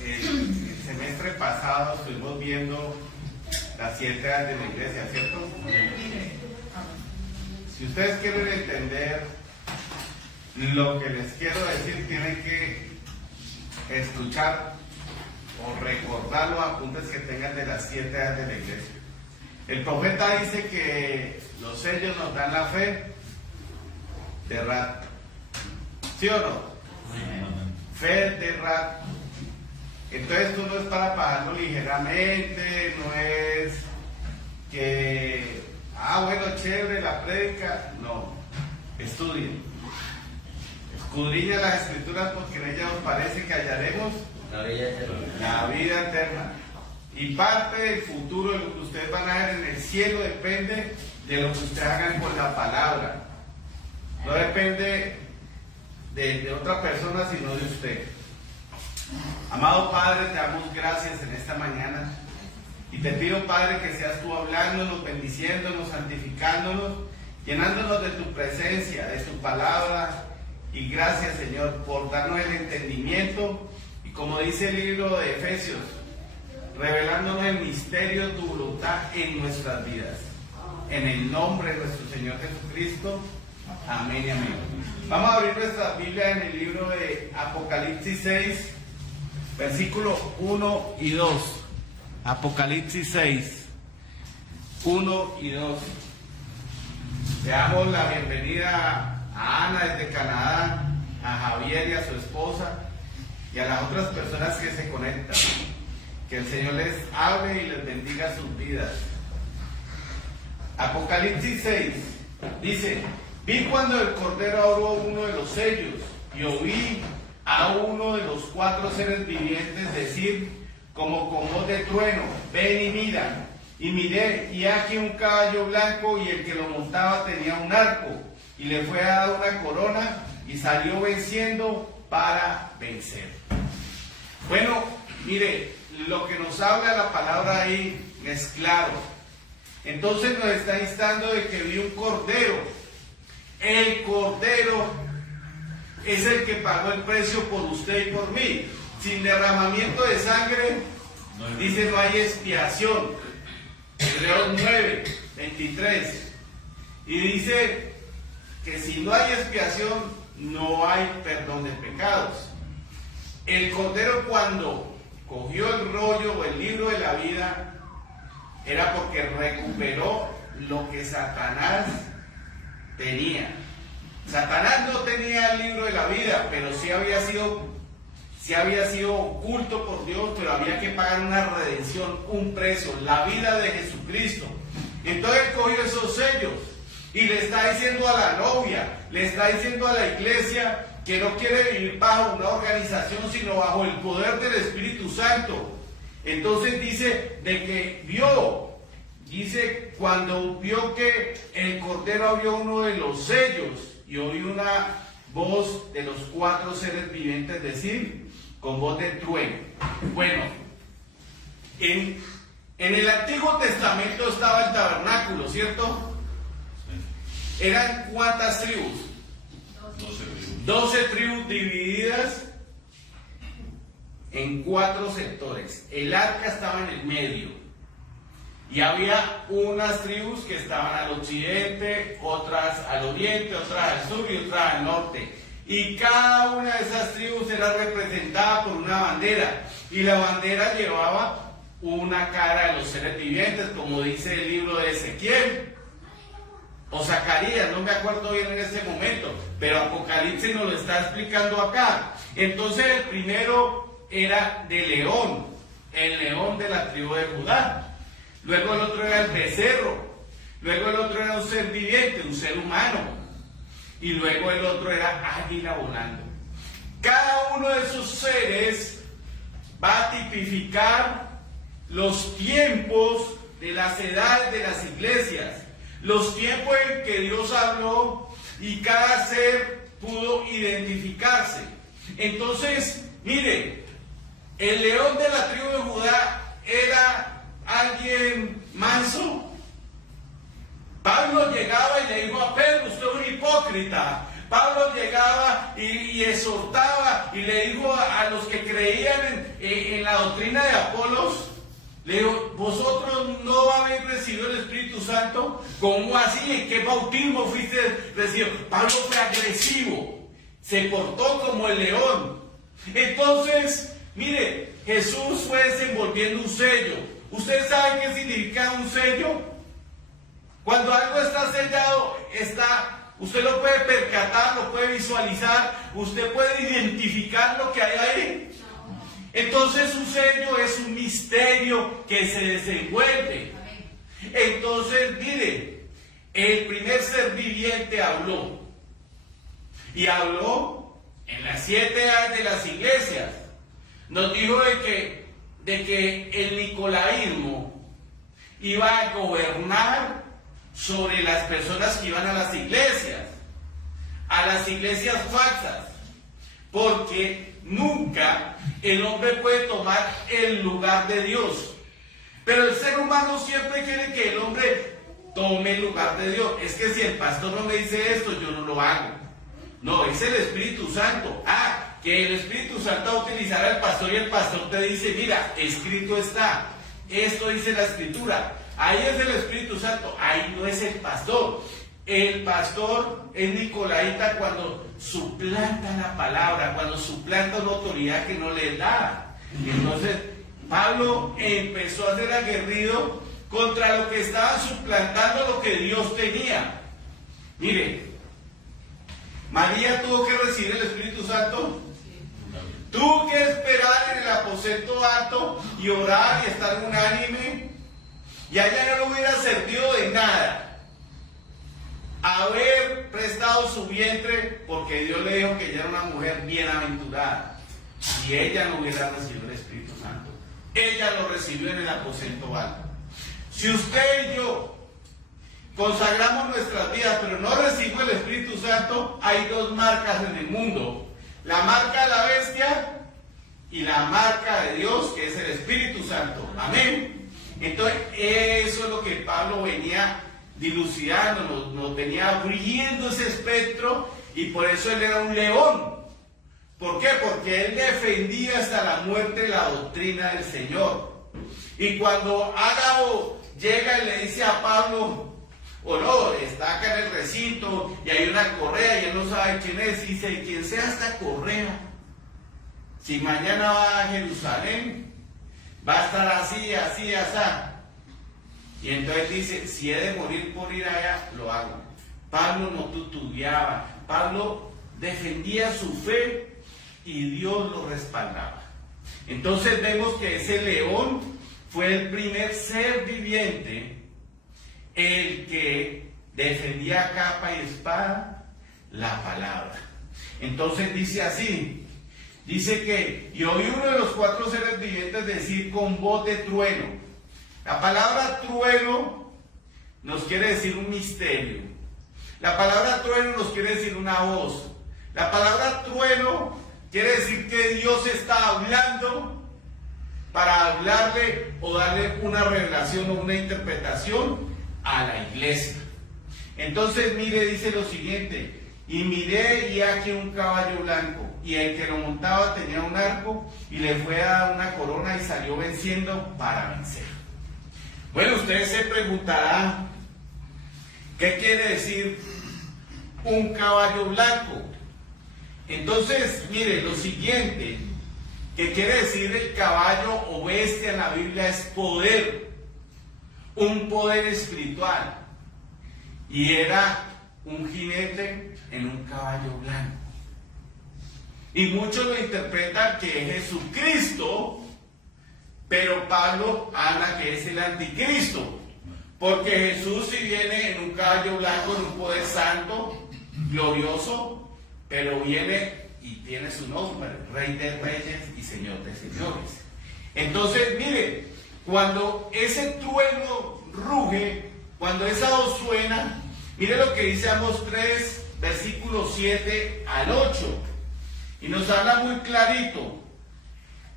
El semestre pasado estuvimos viendo las 7 áreas de la iglesia, ¿cierto? Si ustedes quieren entender lo que les quiero decir, tienen que escuchar o recordar los apuntes que tengan de las 7 áreas de la iglesia. El profeta dice que los sellos nos dan la fe de rato. ¿Sí o no? Fe de rato. Entonces esto no es para pagarlo ligeramente, no es que, bueno, chévere la prédica. No, estudien. Escudriña las escrituras porque en ellas os parece que hallaremos la vida eterna. Y parte del futuro de lo que ustedes van a ver en el cielo depende de lo que ustedes hagan con la palabra. No depende de otra persona, sino de usted. Amado Padre, te damos gracias en esta mañana. Y te pido, Padre, que seas tú hablándonos, bendiciéndonos, santificándonos, llenándonos de tu presencia, de tu palabra. Y gracias, Señor, por darnos el entendimiento. Y como dice el libro de Efesios, revelándonos el misterio de tu voluntad en nuestras vidas. En el nombre de nuestro Señor Jesucristo. Amén y amén. Vamos a abrir nuestra Biblia en el libro de Apocalipsis 6, versículos 1 y 2. Apocalipsis 6, 1 y 2. Le damos la bienvenida a Ana desde Canadá, a Javier y a su esposa, y a las otras personas que se conectan. Que el Señor les hable y les bendiga sus vidas. Apocalipsis 6 dice: vi cuando el Cordero abrió uno de los sellos, y oí a uno de los 4 seres vivientes decir, como con voz de trueno: ven y mira. Y miré, y aquí un caballo blanco, y el que lo montaba tenía un arco, y le fue dada una corona, y salió venciendo para vencer. Bueno, mire, lo que nos habla la palabra ahí es claro. Entonces nos está instando de que vi un cordero. El cordero es el que pagó el precio por usted y por mí. Sin derramamiento de sangre, dice, no hay expiación. Hebreos 9, 23. Y dice que si no hay expiación, no hay perdón de pecados. El cordero, cuando cogió el rollo o el libro de la vida, era porque recuperó lo que Satanás tenía. Satanás no tenía el libro de la vida, pero sí había sido oculto por Dios, pero había que pagar una redención, un precio, la vida de Jesucristo. Entonces él cogió esos sellos y le está diciendo a la novia, le está diciendo a la iglesia que no quiere vivir bajo una organización, sino bajo el poder del Espíritu Santo. Entonces dice de que dice cuando vio que el Cordero abrió uno de los sellos, y oí una voz de los 4 seres vivientes decir, con voz de trueno. Bueno, en el Antiguo Testamento estaba el tabernáculo, ¿cierto? ¿Eran cuántas tribus? 12 tribus divididas en 4 sectores. El arca estaba en el medio. Y había unas tribus que estaban al occidente, otras al oriente, otras al sur y otras al norte. Y cada una de esas tribus era representada por una bandera. Y la bandera llevaba una cara de los seres vivientes, como dice el libro de Ezequiel. O Zacarías, no me acuerdo bien en este momento, pero Apocalipsis nos lo está explicando acá. Entonces el primero era de león, el león de la tribu de Judá. Luego el otro era el becerro. Luego el otro era un ser viviente, un ser humano. Y luego el otro era águila volando. Cada uno de esos seres va a tipificar los tiempos de las edades de las iglesias. Los tiempos en que Dios habló y cada ser pudo identificarse. Entonces, mire, el león de la tribu de Judá era alguien manso. Pablo llegaba y le dijo a Pedro: usted es un hipócrita. Pablo llegaba y exhortaba y le dijo a los que creían en la doctrina de Apolos, le dijo: vosotros no habéis recibido el Espíritu Santo. ¿Cómo así? ¿En qué bautismo fuiste recibido? Pablo fue agresivo, se portó como el león. Entonces, mire, Jesús fue desenvolviendo un sello. ¿Usted sabe qué significa un sello? Cuando algo está sellado, usted lo puede percatar, lo puede visualizar, usted puede identificar lo que hay ahí. Entonces un sello es un misterio que se desenvuelve. Entonces, mire, el primer ser viviente habló. Y habló en las 7 edades de las iglesias. Nos dijo de que el nicolaísmo iba a gobernar sobre las personas que iban a las iglesias falsas, porque nunca el hombre puede tomar el lugar de Dios. Pero el ser humano siempre quiere que el hombre tome el lugar de Dios. Es que si el pastor no me dice esto, yo no lo hago. No, es el Espíritu Santo. Que el Espíritu Santo va a utilizar al pastor y el pastor te dice: mira, escrito está, esto dice la Escritura. Ahí es el Espíritu Santo, ahí no es el pastor. El pastor es nicolaíta cuando suplanta la palabra, cuando suplanta una autoridad que no le da. Entonces, Pablo empezó a ser aguerrido contra lo que estaban suplantando lo que Dios tenía. Mire, María tuvo que recibir el Espíritu Santo. Tuvo que esperar en el aposento alto y orar y estar unánime. Y a ella no le hubiera servido de nada haber prestado su vientre, porque Dios le dijo que ella era una mujer bienaventurada, y ella no hubiera recibido el Espíritu Santo. Ella lo recibió en el aposento alto. Si usted y yo consagramos nuestras vidas, pero no recibimos el Espíritu Santo, hay 2 marcas en el mundo: la marca de la bestia y la marca de Dios, que es el Espíritu Santo. Amén. Entonces, eso es lo que Pablo venía dilucidando, nos venía abriendo ese espectro, y por eso él era un león. ¿Por qué? Porque él defendía hasta la muerte la doctrina del Señor. Y cuando Ágabo llega y le dice a Pablo: o no, está acá en el recinto y hay una correa y él no sabe quién es, y dice: quien sea esta correa, si mañana va a Jerusalén, va a estar así, así, así. Y entonces dice: si he de morir por ir allá, lo hago. Pablo no titubeaba, Pablo defendía su fe y Dios lo respaldaba. Entonces vemos que ese león fue el primer ser viviente, el que defendía a capa y espada la palabra. Entonces dice así. Dice que: y oí uno de los 4 seres vivientes decir con voz de trueno. La palabra trueno nos quiere decir un misterio. La palabra trueno nos quiere decir una voz. La palabra trueno quiere decir que Dios está hablando para hablarle o darle una revelación o una interpretación a la iglesia. Entonces, mire, dice lo siguiente: y miré y aquí un caballo blanco, y el que lo montaba tenía un arco, y le fue a dar una corona, y salió venciendo para vencer. Bueno, usted se preguntará: ¿qué quiere decir un caballo blanco? Entonces, mire, lo siguiente que quiere decir el caballo o bestia en la Biblia es poder, un poder espiritual, y era un jinete en un caballo blanco. Y muchos lo interpretan que es Jesucristo, pero Pablo habla que es el anticristo, porque Jesús sí viene en un caballo blanco, en un poder santo, glorioso, pero viene y tiene su nombre: Rey de Reyes y Señor de Señores. Entonces, mire, cuando ese trueno ruge, cuando esa voz suena, mire lo que dice Amós 3, versículos 7 al 8, y nos habla muy clarito.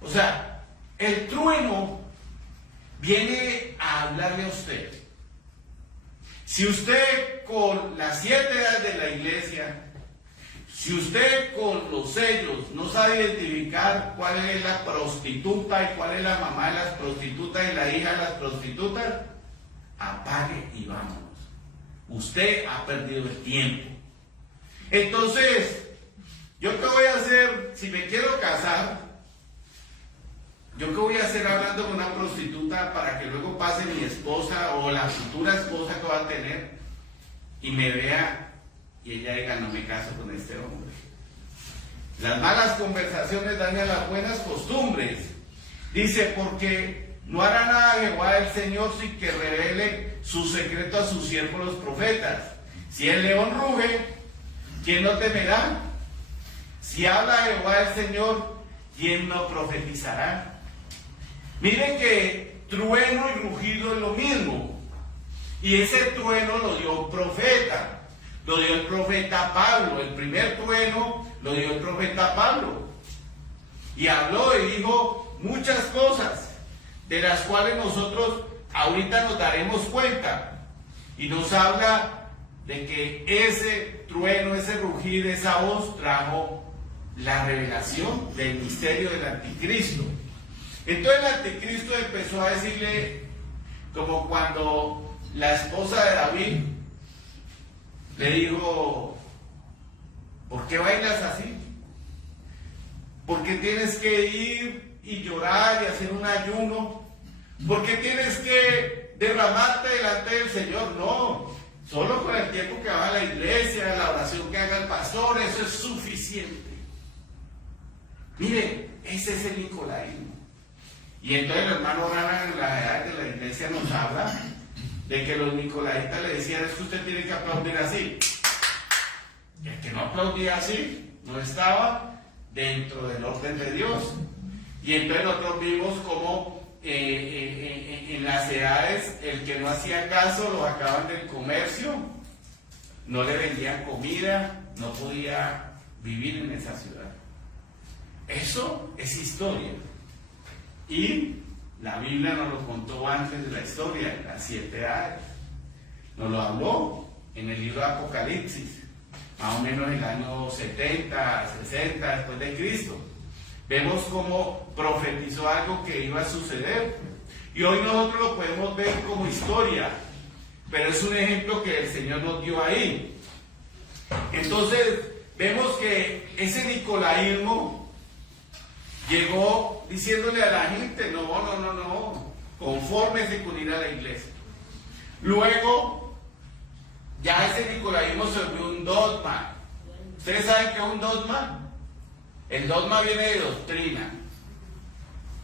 O sea, el trueno viene a hablarle a usted. Si usted, con las 7 edades de la iglesia, Si usted con los sellos no sabe identificar cuál es la prostituta y cuál es la mamá de las prostitutas y la hija de las prostitutas, apague y vámonos. Usted ha perdido el tiempo. Entonces, ¿yo qué voy a hacer si me quiero casar? ¿Yo qué voy a hacer hablando con una prostituta para que luego pase mi esposa o la futura esposa que va a tener y me vea y ella diga, no me caso con este hombre? Las malas conversaciones dañan las buenas costumbres. Dice, porque no hará nada Jehová el Señor sin que revele su secreto a sus siervos los profetas. Si el león ruge, ¿quién no temerá? Si habla Jehová el Señor, ¿quién no profetizará? Miren que trueno y rugido es lo mismo. Y ese trueno lo dio un profeta. Lo dio el profeta Pablo. El primer trueno lo dio el profeta Pablo. Y habló y dijo muchas cosas, de las cuales nosotros ahorita nos daremos cuenta. Y nos habla de que ese trueno, ese rugir, esa voz trajo la revelación del misterio del anticristo. Entonces el anticristo empezó a decirle, como cuando la esposa de David le dijo, ¿por qué bailas así? ¿Por qué tienes que ir y llorar y hacer un ayuno? ¿Por qué tienes que derramarte delante del Señor? No, solo con el tiempo que va a la iglesia, la oración que haga el pastor, eso es suficiente. Mire, ese es el nicolaísmo. Y entonces el hermano Rana en la edad de la iglesia nos habla de que los nicolaitas le decían, es que usted tiene que aplaudir así. Y el que no aplaudía así no estaba dentro del orden de Dios. Y entonces nosotros vimos como en las edades el que no hacía caso lo sacaban del comercio, no le vendían comida, no podía vivir en esa ciudad. Eso es historia. Y la Biblia nos lo contó antes de la historia, en las 7 edades. Nos lo habló en el libro de Apocalipsis, más o menos en el año 70, 60 después de Cristo. Vemos cómo profetizó algo que iba a suceder. Y hoy nosotros lo podemos ver como historia, pero es un ejemplo que el Señor nos dio ahí. Entonces, vemos que ese nicolaísmo llegó diciéndole a la gente, no, confórmese con ir a la iglesia. Luego, ya ese nicolaísmo se volvió un dogma. ¿Ustedes saben qué es un dogma? El dogma viene de doctrina.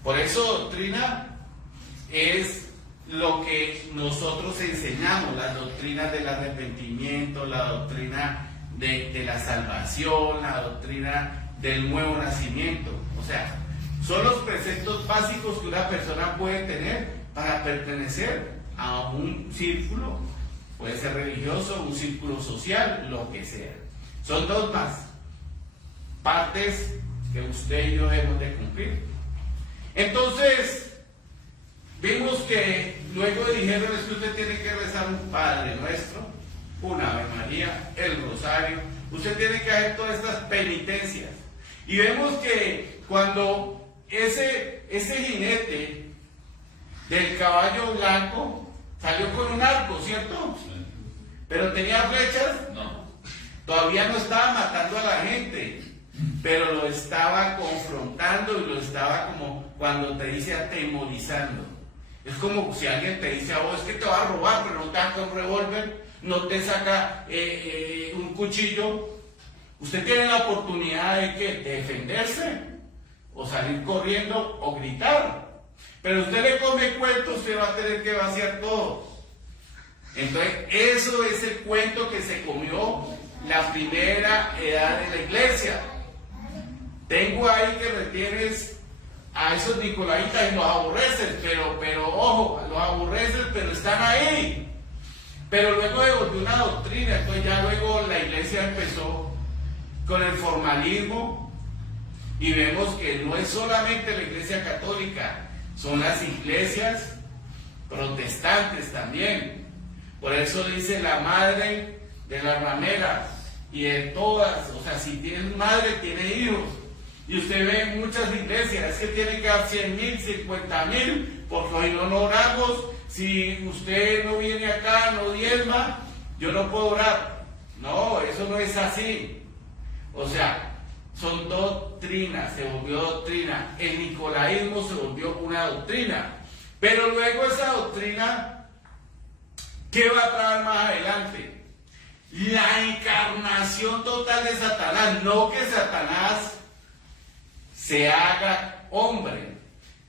Por eso doctrina es lo que nosotros enseñamos, las doctrinas del arrepentimiento, la doctrina de la salvación, la doctrina del nuevo nacimiento. O sea, son los preceptos básicos que una persona puede tener para pertenecer a un círculo, puede ser religioso, un círculo social, lo que sea. Son dogmas, partes que usted y yo debemos de cumplir. Entonces, vimos que luego dijeron es que usted tiene que rezar un Padre Nuestro, una Ave María, el Rosario, usted tiene que hacer todas estas penitencias. Y vemos que cuando ese jinete del caballo blanco salió con un arco, ¿cierto? Pero tenía flechas, no. Todavía no estaba matando a la gente, pero lo estaba confrontando y lo estaba como cuando te dice atemorizando. Es como si alguien te dice a vos, es que te va a robar, pero no te saca un revólver, no te saca un cuchillo. Usted tiene la oportunidad de defenderse, o salir corriendo, o gritar. Pero usted le come cuentos, usted va a tener que vaciar todo. Entonces, eso es el cuento que se comió la primera edad de la iglesia. Tengo ahí que retienes a esos nicolaitas y los aborreces, pero ojo, los aborreces, pero están ahí. Pero luego de una doctrina, entonces ya luego la iglesia empezó con el formalismo y vemos que no es solamente la iglesia católica, son las iglesias protestantes también. Por eso dice la madre de las rameras, y de todas, o sea, si tiene madre, tiene hijos. Y usted ve en muchas iglesias, es que tiene que dar 100,000, 50,000, porque hoy no oramos. Si usted no viene acá, no diezma, yo no puedo orar. No, eso no es así. O sea, son doctrinas, se volvió doctrina. El nicolaísmo se volvió una doctrina. Pero luego esa doctrina, ¿qué va a traer más adelante? La encarnación total de Satanás. No que Satanás se haga hombre,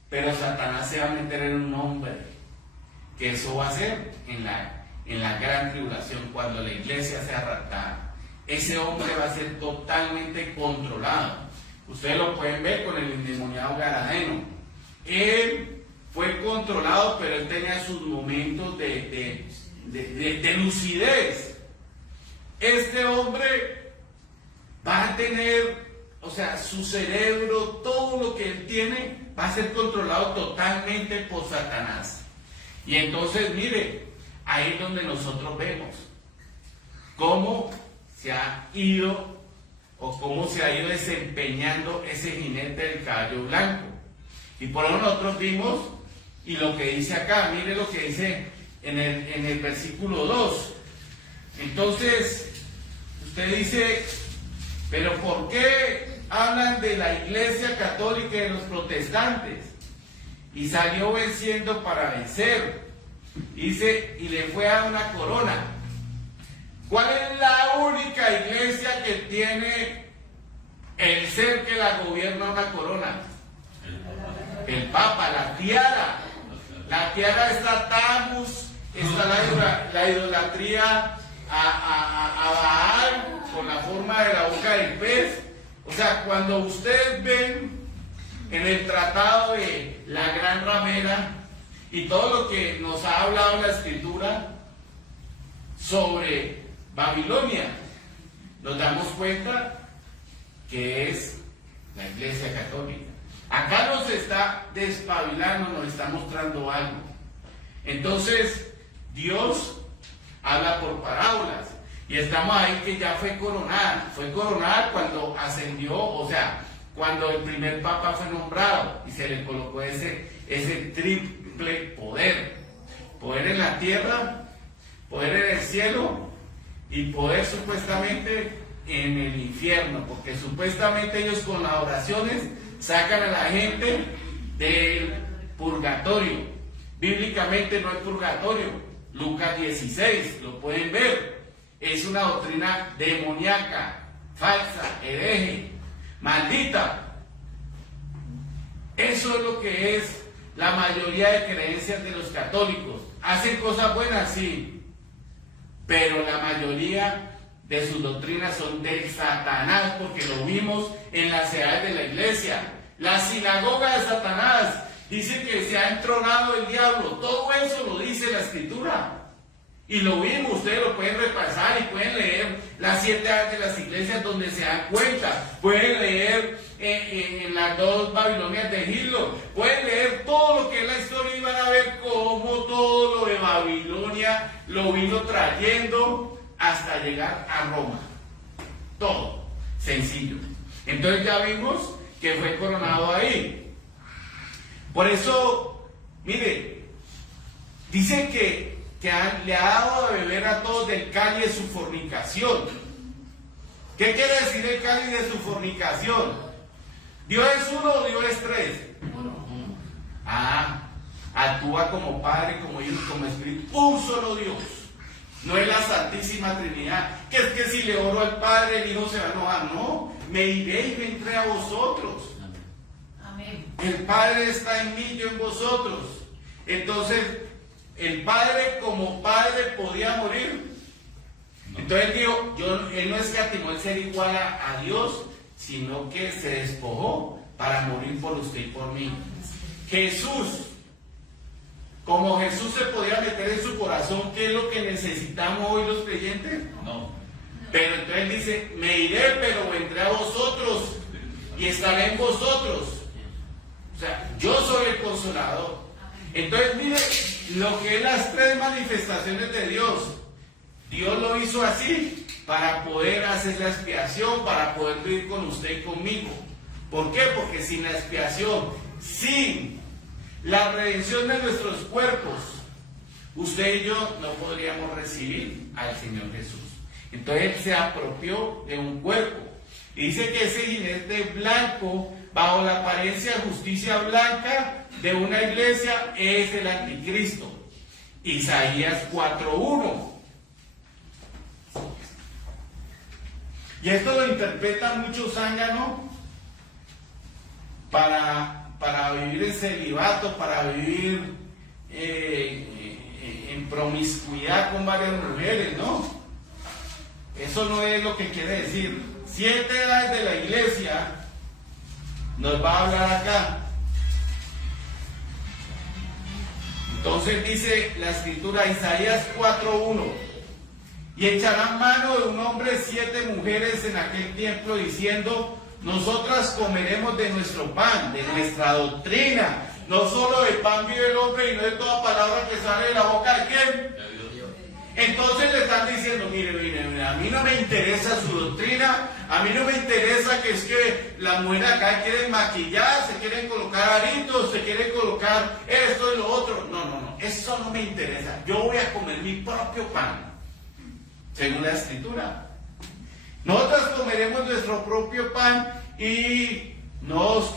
pero Satanás se va a meter en un hombre. Que eso va a ser en la gran tribulación, cuando la iglesia sea raptada. Ese hombre va a ser totalmente controlado. Ustedes lo pueden ver con el endemoniado Gadareno. Él fue controlado, pero él tenía sus momentos de lucidez. Este hombre va a tener, o sea, su cerebro, todo lo que él tiene, va a ser controlado totalmente por Satanás. Y entonces, mire, ahí es donde nosotros vemos cómo se ha ido o cómo se ha ido desempeñando ese jinete del caballo blanco. Y por eso nosotros vimos, y lo que dice acá, mire lo que dice en el versículo 2. Entonces, usted dice, pero ¿por qué hablan de la Iglesia Católica y de los protestantes? Y salió venciendo para vencer. Dice, y le fue a una corona. ¿Cuál es la única iglesia que tiene el ser que la gobierna una corona? El Papa, la tiara. La tiara está Tamus, está la idolatría a Baal con la forma de la boca del pez. O sea, cuando ustedes ven en el tratado de la gran ramera y todo lo que nos ha hablado la escritura sobre Babilonia, nos damos cuenta que es la Iglesia Católica. Acá nos está despabilando, nos está mostrando algo. Entonces, Dios habla por parábolas. Y estamos ahí que ya fue coronada. Fue coronada cuando ascendió, o sea, cuando el primer papa fue nombrado y se le colocó ese triple poder. Poder en la tierra, poder en el cielo y poder supuestamente en el infierno. Porque supuestamente ellos con las oraciones sacan a la gente del purgatorio. Bíblicamente no hay purgatorio. Lucas 16, lo pueden ver. Es una doctrina demoníaca, falsa, hereje, maldita. Eso es lo que es la mayoría de creencias de los católicos. ¿Hacen cosas buenas? Sí. Pero la mayoría de sus doctrinas son de Satanás, porque lo vimos en las edades de la iglesia. La sinagoga de Satanás dice que se ha entronado el diablo. Todo eso lo dice la escritura. Y lo vimos, ustedes lo pueden repasar y pueden leer las 7 edades de las iglesias donde se dan cuenta. Pueden leer en las 2 Babilonias de Hitler. Pueden leer todo lo que es la historia y van a ver cómo todo lo de Babilonia lo vino trayendo hasta llegar a Roma. Todo, sencillo. Entonces ya vimos que fue coronado ahí. Por eso, mire, dice que le ha dado de beber a todos del cáliz de su fornicación. ¿Qué quiere decir el cáliz de su fornicación? ¿Dios es uno o Dios es tres? Actúa como Padre, como Hijo, como Espíritu. Un solo Dios. No es la Santísima Trinidad. Que es que si le oro al Padre, el Hijo se va a enojar. No, me iré y vendré a vosotros. Amén. El Padre está en mí, yo en vosotros. Entonces, el Padre como Padre podía morir. Entonces él dijo, él no escatimó el ser igual a Dios, sino que se despojó para morir por usted y por mí. Jesús, como Jesús se podía meter en su corazón, ¿qué es lo que necesitamos hoy los creyentes? No. Pero entonces él dice, me iré, pero vendré a vosotros y estaré en vosotros. O sea, yo soy el consolador. Entonces mire lo que es las 3 manifestaciones de Dios. Dios lo hizo así. para poder hacer la expiación, para poder vivir con usted y conmigo. ¿Por qué? Porque sin la expiación, sin la redención de nuestros cuerpos, usted y yo no podríamos recibir al Señor Jesús. Entonces Él se apropió de un cuerpo. Y dice que ese jinete blanco, bajo la apariencia de justicia blanca de una iglesia, es el anticristo. Isaías 4:1. Y esto lo interpretan muchos zánganos para vivir en celibato, para vivir en promiscuidad con varias mujeres, ¿no? Eso no es lo que quiere decir. 7 edades de la iglesia nos va a hablar acá. Entonces dice la escritura, Isaías 4:1, y echarán mano de un hombre 7 mujeres en aquel tiempo, diciendo, nosotras comeremos de nuestro pan, de nuestra doctrina. No solo de pan vive el hombre, y no de toda palabra que sale de la boca de ¿quién? Entonces le están diciendo, mire, a mí no me interesa su doctrina, a mí no me interesa que es que las mujeres acá quieren maquillar, se quieren colocar aritos, se quieren colocar esto y lo otro. No, eso no me interesa. Yo voy a comer mi propio pan, según la escritura. Nosotras comeremos nuestro propio pan y nos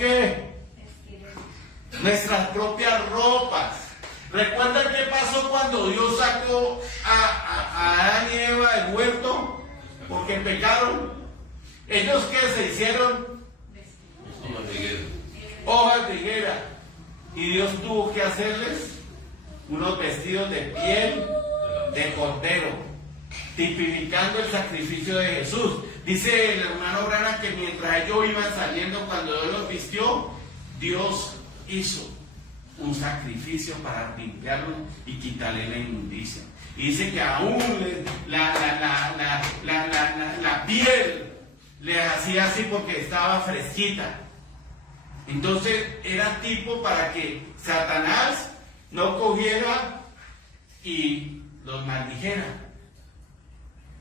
nuestras propias ropas. ¿Recuerdan qué pasó cuando Dios sacó a Adán y Eva del huerto? Porque pecaron. ¿Ellos qué se hicieron? Hojas de higuera. Y Dios tuvo que hacerles unos vestidos de piel de cordero, tipificando el sacrificio de Jesús. Dice el hermano Branham que mientras ellos iban saliendo, cuando Dios los vistió, Dios hizo un sacrificio para limpiarlo y quitarle la inmundicia. Y dice que aún la piel le hacía así porque estaba fresquita. Entonces era tipo para que Satanás no cogiera y los maldijera.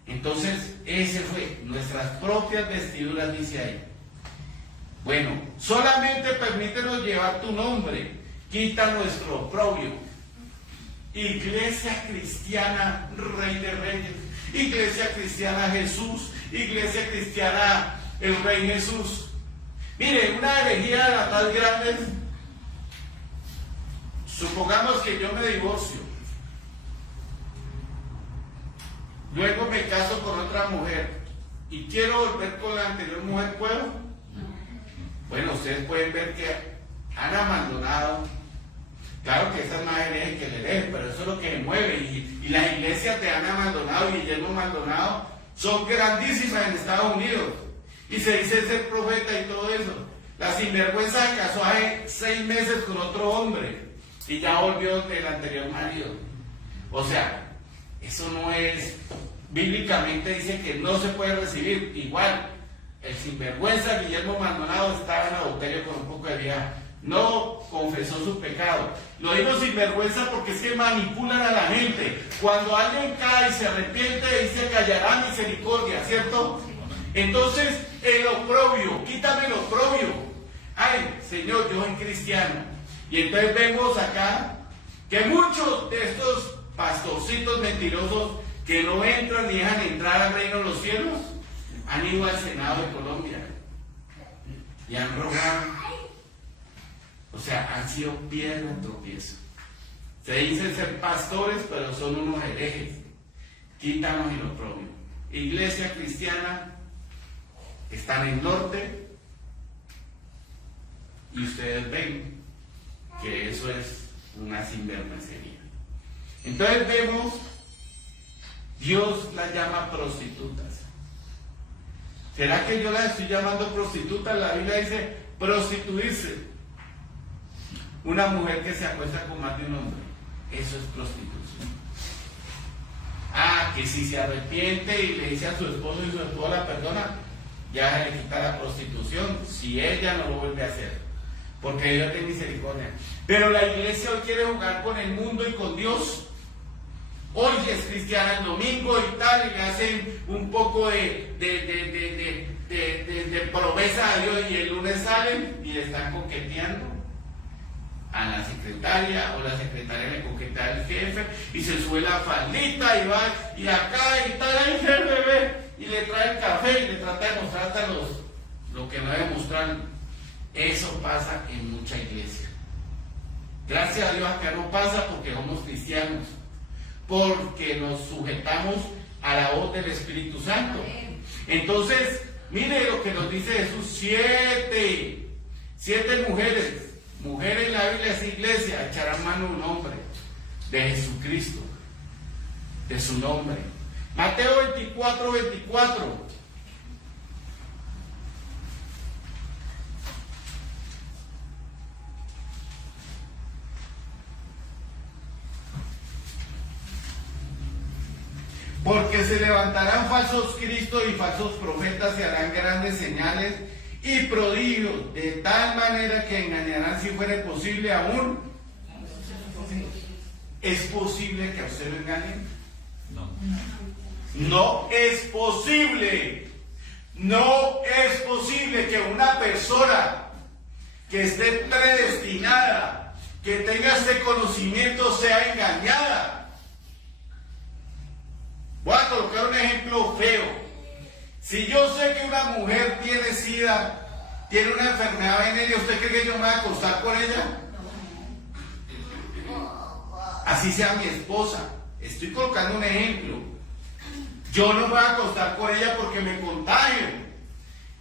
Entonces ese fue nuestras propias vestiduras, dice ahí. Bueno, solamente permítenos llevar tu nombre, quita nuestro oprobio. Iglesia cristiana, Rey de Reyes. Iglesia cristiana, Jesús. Iglesia cristiana, el Rey Jesús. Mire, una herejía de la tal grande. Supongamos que yo me divorcio. Luego me caso con otra mujer y quiero volver con la anterior mujer, ¿puedo? Bueno, ustedes pueden ver que han abandonado. Claro que esa es más hereje que el hereje, pero eso es lo que me mueve. Y las iglesias de Ana Maldonado y Guillermo Maldonado son grandísimas en Estados Unidos. Y se dice ser profeta y todo eso. La sinvergüenza se casó hace 6 meses con otro hombre y ya volvió del anterior marido. O sea, eso no es, bíblicamente dice que no se puede recibir. Igual, el sinvergüenza Guillermo Maldonado estaba en adulterio con un poco de vieja. No confesó su pecado. Lo digo sinvergüenza porque es que manipulan a la gente. Cuando alguien cae y se arrepiente, dice que hallará misericordia, ¿cierto? Entonces, el oprobio, quítame el oprobio. Ay, Señor, yo soy cristiano. Y entonces vemos acá que muchos de estos pastorcitos mentirosos que no entran ni dejan entrar al reino de los cielos han ido al Senado de Colombia y han rogado. O sea, han sido piedra de tropiezo. Se dicen ser pastores, pero son unos herejes. Quítanos el oprobio. Iglesia cristiana está en el norte y ustedes ven que eso es una sinvergüencería. Entonces vemos, Dios las llama prostitutas. ¿Será que yo las estoy llamando prostitutas? La Biblia dice prostituirse. Una mujer que se acuesta con más de un hombre, eso es prostitución. Ah, que si se arrepiente y le dice a su esposo y su esposa la perdona, ya se le quita la prostitución, si ella no lo vuelve a hacer, porque Dios tiene misericordia. Pero la iglesia hoy quiere jugar con el mundo y con Dios. hoy es cristiana el domingo y tal, y le hacen un poco de promesa a Dios, y el lunes salen y le están coqueteando a la secretaria, o la secretaria le coquetea al jefe y se sube la faldita y va y acá y tal, ahí el bebé, y le trae el café y le trata de mostrar hasta lo que no debe mostrar. Eso pasa en mucha iglesia. Gracias a Dios acá no pasa porque somos cristianos, porque nos sujetamos a la voz del Espíritu Santo. Entonces, mire lo que nos dice Jesús: 7 mujeres en la Biblia es iglesia, echarán mano a un hombre de Jesucristo, de su nombre. Mateo 24:24. Porque se levantarán falsos cristos y falsos profetas y harán grandes señales y prodigios, de tal manera que engañarán, si fuera posible, aún. ¿Es posible que a usted lo engañen? No. No es posible. No es posible que una persona que esté predestinada, que tenga este conocimiento, sea engañada. Voy a colocar un ejemplo feo. Si yo sé que una mujer tiene SIDA, tiene una enfermedad venérea, ¿usted cree que yo me voy a acostar con ella? Así sea mi esposa. Estoy colocando un ejemplo. Yo no me voy a acostar con ella porque me contagio.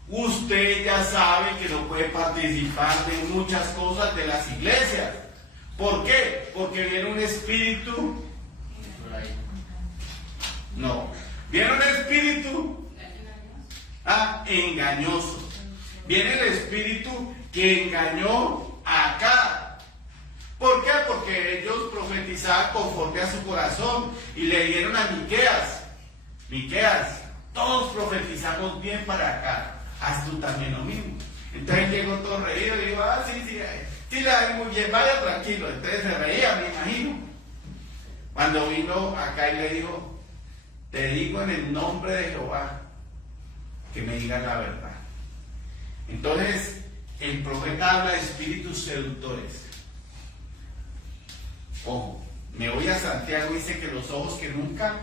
Usted ya sabe que no puede participar de muchas cosas de las iglesias. ¿Por qué? Porque viene un espíritu. No, viene un espíritu engañoso. Viene el espíritu que engañó acá. ¿Por qué? Porque ellos profetizaban conforme a su corazón y le dieron a Miqueas, todos profetizamos bien para acá, haz tú también lo mismo. Entonces llegó todo reído y dijo, sí, la ven muy bien, vaya tranquilo. Entonces se reía, me imagino. Cuando vino acá y le dijo, te digo en el nombre de Jehová que me digas la verdad. Entonces, el profeta habla de espíritus seductores. Ojo, me voy a Santiago, dice que los ojos que nunca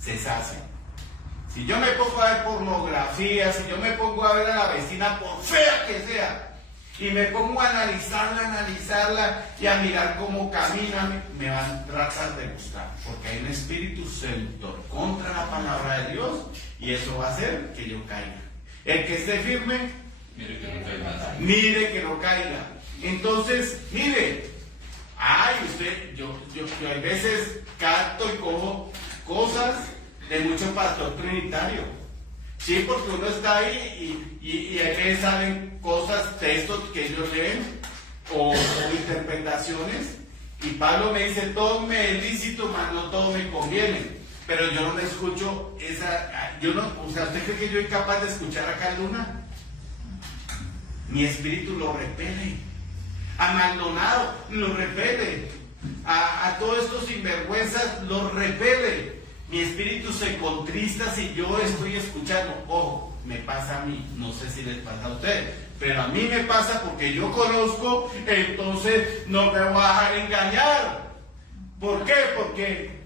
se sacian. Si yo me pongo a ver pornografía, si yo me pongo a ver a la vecina, por fea que sea, y me pongo a analizarla y a mirar cómo camina, me van a tratar de gustar, porque hay un espíritu seductor contra la palabra de Dios, y eso va a hacer que yo caiga. El que esté firme, mire que no caiga. Mire que no caiga. Entonces, mire, yo a veces capto y cojo cosas de mucho pastor trinitario. Sí, porque uno está ahí y a veces salen cosas, textos que ellos leen o interpretaciones, y Pablo me dice, todo me es lícito, mas no todo me conviene. Pero yo no me escucho ¿usted cree que yo soy capaz de escuchar a Calduna? Mi espíritu lo repele. A Maldonado lo repele. A todos estos sinvergüenzas lo repele. Mi espíritu se contrista si yo estoy escuchando. Ojo, me pasa a mí, no sé si les pasa a ustedes, pero a mí me pasa porque yo conozco, entonces no me voy a dejar engañar. ¿Por qué? Porque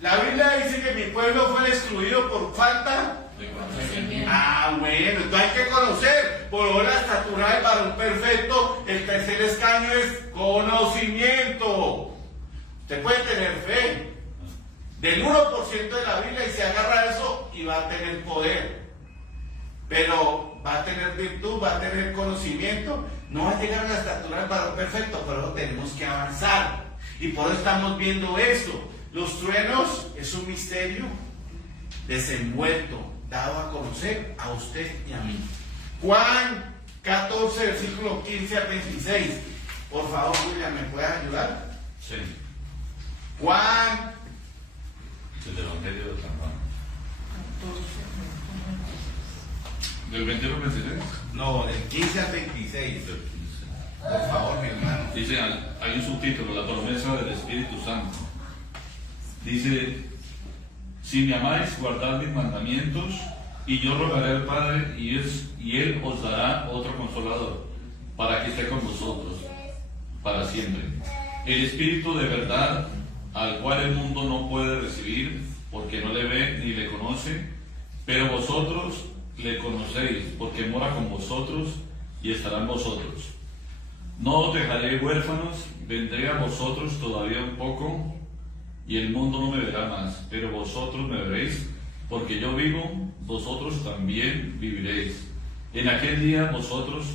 la Biblia dice que mi pueblo fue destruido por falta de conocimiento. Bueno, entonces hay que conocer. Por la estatura del varón perfecto, el tercer escaño es conocimiento. Usted puede tener fe del 1% de la Biblia y se agarra a eso y va a tener poder, pero va a tener virtud, va a tener conocimiento, no va a llegar a la estatura del varón perfecto, pero tenemos que avanzar, y por eso estamos viendo esto. Los truenos es un misterio desenvuelto, dado a conocer a usted y a mí. Juan 14, versículo 15 a 26. Por favor, William, ¿me puedes ayudar? Sí. Juan. El Evangelio de San Juan. ¿Del 21 al 26? No, del 15 al 26. Por favor, mi hermano. Dice, hay un subtítulo, la promesa del Espíritu Santo. Dice, si me amáis, guardad mis mandamientos, y yo rogaré al Padre, y Él os dará otro consolador, para que esté con vosotros para siempre. El Espíritu de verdad, al cual el mundo no puede recibir, porque no le ve ni le conoce, pero vosotros le conocéis, porque mora con vosotros y estará en vosotros. No os dejaré huérfanos, vendré a vosotros todavía un poco, y el mundo no me verá más, pero vosotros me veréis, porque yo vivo, vosotros también viviréis. En aquel día vosotros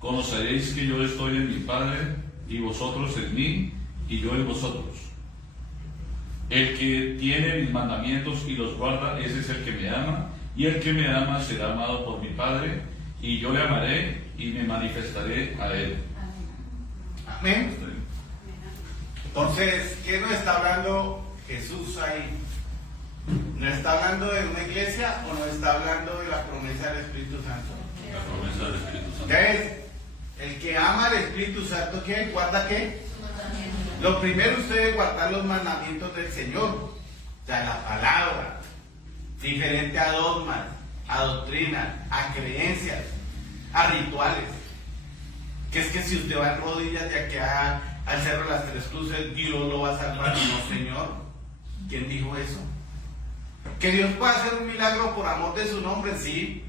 conoceréis que yo estoy en mi Padre, y vosotros en mí, y yo en vosotros. El que tiene mis mandamientos y los guarda, ese es el que me ama, y el que me ama será amado por mi Padre, y yo le amaré y me manifestaré a él. Amén. Entonces, ¿qué nos está hablando Jesús ahí? ¿Nos está hablando de una iglesia o nos está hablando de la promesa del Espíritu Santo? La promesa del Espíritu Santo. Entonces, el que ama al Espíritu Santo, ¿qué? ¿Guarda qué? Lo primero usted debe guardar los mandamientos del Señor, o sea, la palabra, diferente a dogmas, a doctrinas, a creencias, a rituales. Que es que si usted va en rodillas de aquí al Cerro de las Tres Cruces, Dios lo va a salvar. No, Señor. ¿Quién dijo eso? Que Dios puede hacer un milagro por amor de su nombre, sí.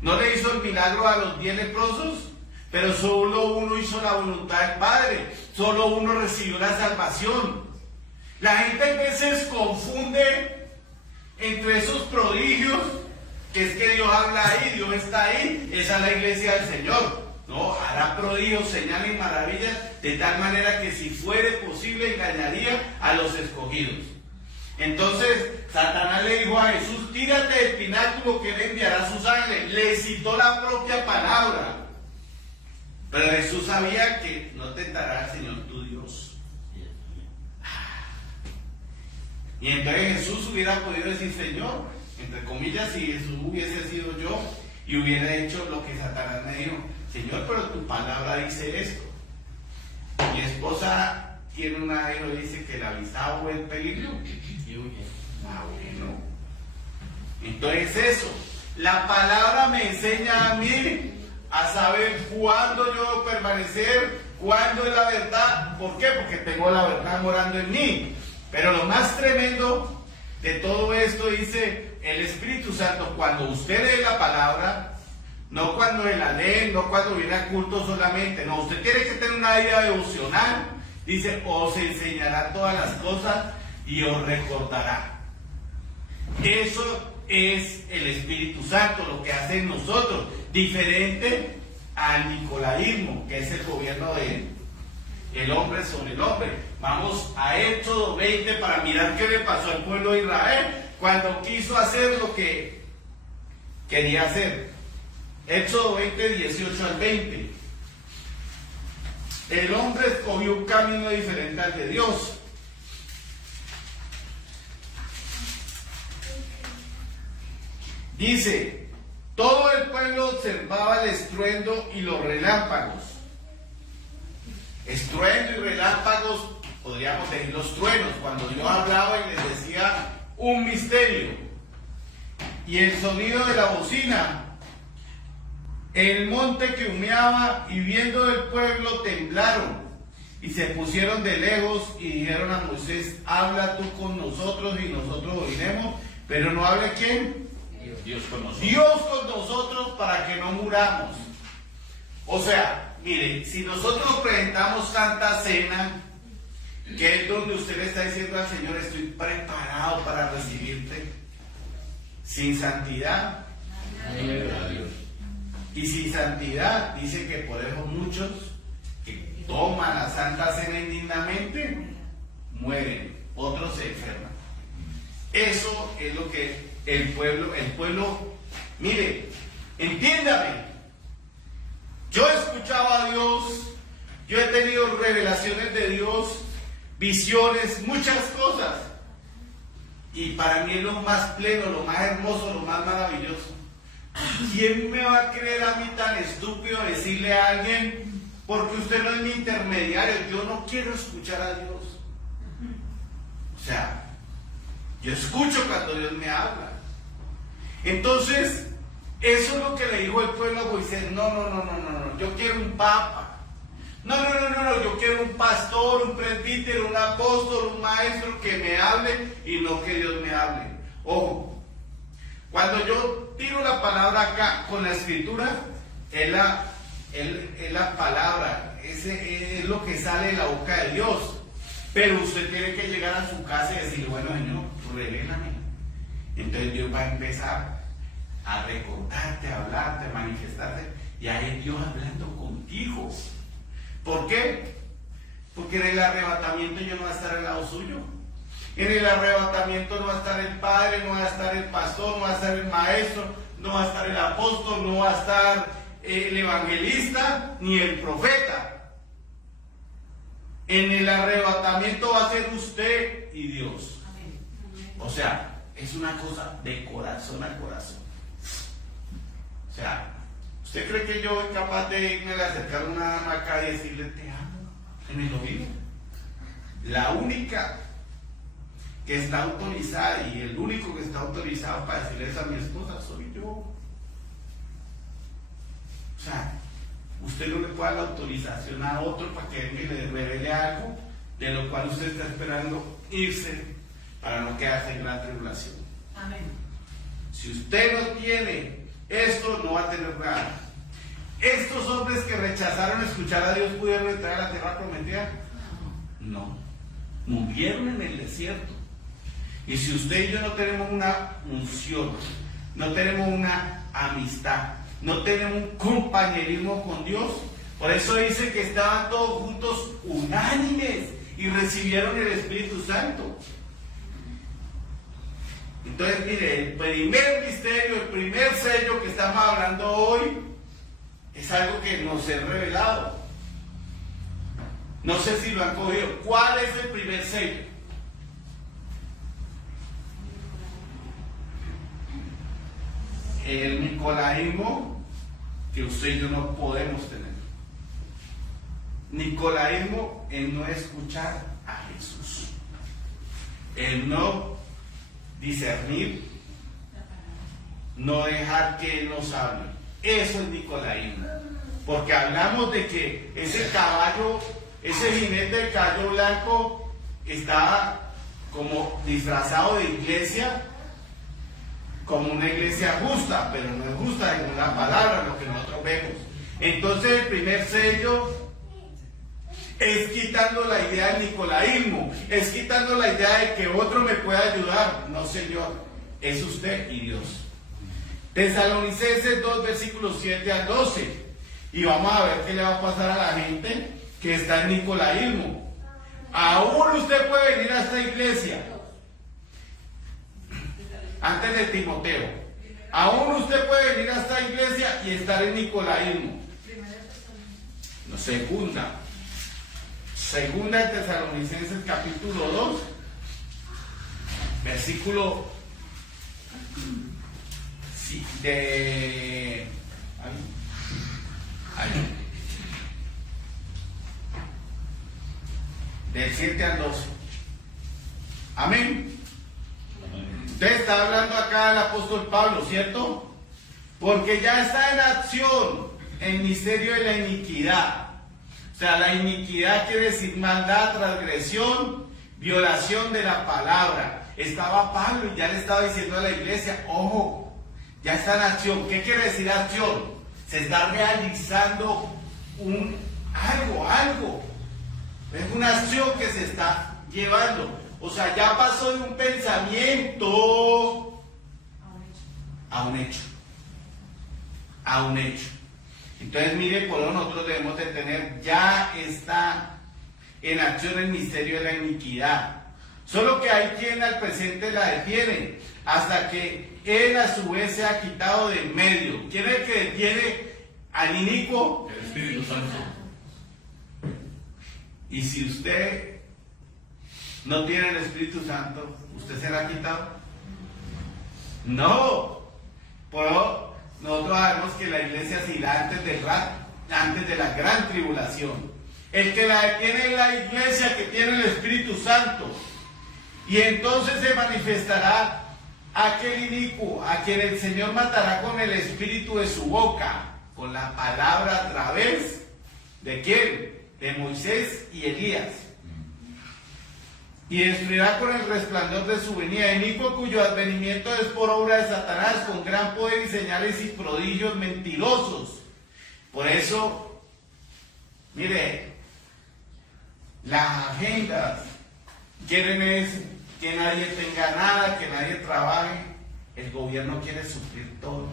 ¿No le hizo el milagro a los 10 leprosos? Pero solo uno hizo la voluntad del Padre, solo uno recibió la salvación. La gente a veces confunde entre esos prodigios, que es que Dios habla ahí, Dios está ahí, esa es la iglesia del Señor. No, hará prodigios, señales y maravillas, de tal manera que si fuere posible engañaría a los escogidos. Entonces Satanás le dijo a Jesús, tírate del pináculo que él enviará a sus ángeles. Le citó la propia palabra. Pero Jesús sabía que no tentará al Señor tu Dios. Y entonces Jesús hubiera podido decir, Señor, entre comillas, si Jesús hubiese sido yo y hubiera hecho lo que Satanás me dijo, Señor, pero tu palabra dice esto. Mi esposa tiene una hijo y dice que el avisado es peligro. Y huye. Ah, bueno. Entonces eso, la palabra me enseña a mí a saber cuándo yo debo permanecer, cuándo es la verdad. ¿Por qué? Porque tengo la verdad morando en mí. Pero lo más tremendo de todo esto dice el Espíritu Santo, cuando usted lee la palabra, no cuando la lee, no cuando viene a culto solamente, no, usted tiene que tener una vida devocional. Dice, os enseñará todas las cosas y os recordará. Eso es el Espíritu Santo, lo que hace en nosotros, diferente al nicolaísmo, que es el gobierno del hombre sobre el hombre. Vamos a Éxodo 20 para mirar qué le pasó al pueblo de Israel cuando quiso hacer lo que quería hacer. Éxodo 20, 18 al 20. El hombre escogió un camino diferente al de Dios. Dice, todo el pueblo observaba el estruendo y los relámpagos. Estruendo y relámpagos, podríamos decir los truenos, cuando yo hablaba y les decía un misterio. Y el sonido de la bocina, el monte que humeaba, y viendo el pueblo temblaron y se pusieron de lejos y dijeron a Moisés, habla tú con nosotros y nosotros oiremos, pero no hable ¿quién? Dios con nosotros. Dios con nosotros para que no muramos. O sea, mire, si nosotros presentamos Santa Cena, que es donde usted le está diciendo al Señor, estoy preparado para recibirte, sin santidad, y sin santidad, dice que por eso muchos que toman la Santa Cena indignamente mueren, otros se enferman. Eso es lo que el pueblo, mire, entiéndame, yo he escuchado a Dios, yo he tenido revelaciones de Dios, visiones, muchas cosas, y para mí es lo más pleno, lo más hermoso, lo más maravilloso. ¿Quién me va a creer a mí tan estúpido decirle a alguien, porque usted no es mi intermediario, yo no quiero escuchar a Dios? O O sea, yo escucho cuando Dios me habla. Entonces, eso es lo que le dijo el pueblo a Moisés. No, yo quiero un papa. No, yo quiero un pastor, un presbítero, un apóstol, un maestro que me hable y no que Dios me hable. Ojo, cuando yo tiro la palabra acá con la escritura, es la palabra, es lo que sale de la boca de Dios. Pero usted tiene que llegar a su casa y decir, bueno, Señor, revélame. Entonces Dios va a empezar a recordarte, a hablarte, a manifestarte, y ahí es Dios hablando contigo. ¿Por qué? Porque en el arrebatamiento yo no voy a estar al lado suyo. En el arrebatamiento no va a estar el padre, no va a estar el pastor, no va a estar el maestro, no va a estar el apóstol, no va a estar el evangelista ni el profeta. En el arrebatamiento va a ser usted y Dios. O sea, es una cosa de corazón a corazón. O sea, ¿usted cree que yo soy capaz de irme a acercar a una dama acá y decirle te amo en el oído? La única que está autorizada y el único que está autorizado para decirle eso a mi esposa soy yo. O sea, usted no le puede dar la autorización a otro para que venga y le revele algo de lo cual usted está esperando irse para no quedarse en gran tribulación. Amén. Si usted no tiene esto, no va a tener nada. ¿Estos hombres que rechazaron escuchar a Dios pudieron entrar a la tierra prometida? No. Murieron en el desierto. Y si usted y yo no tenemos una unción, no tenemos una amistad, no tenemos un compañerismo con Dios, por eso dice que estaban todos juntos unánimes y recibieron el Espíritu Santo. Entonces, mire, el primer misterio, el primer sello que estamos hablando hoy es algo que nos es revelado. No sé si lo han cogido. ¿Cuál es el primer sello? El nicolaísmo que usted y yo no podemos tener. Nicolaísmo es no escuchar a Jesús. El no discernir, no dejar que Él nos hable. Eso es nicolaísmo. Porque hablamos de que ese caballo, ese jinete de caballo blanco estaba como disfrazado de iglesia, como una iglesia justa, pero no es justa según la palabra, lo que nosotros vemos. Entonces el primer sello es quitando la idea del nicolaísmo, es quitando la idea de que otro me pueda ayudar. No, Señor, es usted y Dios. Tesalonicenses 2, versículos 7 al 12. Y vamos a ver qué le va a pasar a la gente que está en nicolaísmo. Aún usted puede venir a esta iglesia antes de Timoteo. Aún usted puede venir a esta iglesia y estar en nicolaísmo. No, Segunda de Tesalonicenses capítulo 2, versículo del 7 al 12. Amén. Usted está hablando acá del apóstol Pablo, ¿cierto? Porque ya está en acción el misterio de la iniquidad. O sea, la iniquidad quiere decir maldad, transgresión, violación de la palabra. Estaba Pablo y ya le estaba diciendo a la iglesia, ojo, ya está en acción. ¿Qué quiere decir acción? Se está realizando algo. Es una acción que se está llevando. O sea, ya pasó de un pensamiento a un hecho. Entonces, mire, por lo nosotros debemos de tener, ya está en acción el misterio de la iniquidad. Solo que hay quien al presente la detiene, hasta que él a su vez se ha quitado de en medio. ¿Quién es el que detiene al inicuo? El Espíritu Santo. Y si usted no tiene el Espíritu Santo, ¿usted se la ha quitado? No. Pero nosotros sabemos que la iglesia se irá antes de la gran tribulación. El que la detiene es la iglesia que tiene el Espíritu Santo. Y entonces se manifestará aquel inicuo, a quien el Señor matará con el espíritu de su boca, con la palabra a través de ¿quién? De Moisés y Elías. Y destruirá con el resplandor de su venida, inicuo cuyo advenimiento es por obra de Satanás, con gran poder y señales y prodigios mentirosos. Por eso, mire, las agendas quieren es que nadie tenga nada, que nadie trabaje. El gobierno quiere suplir todo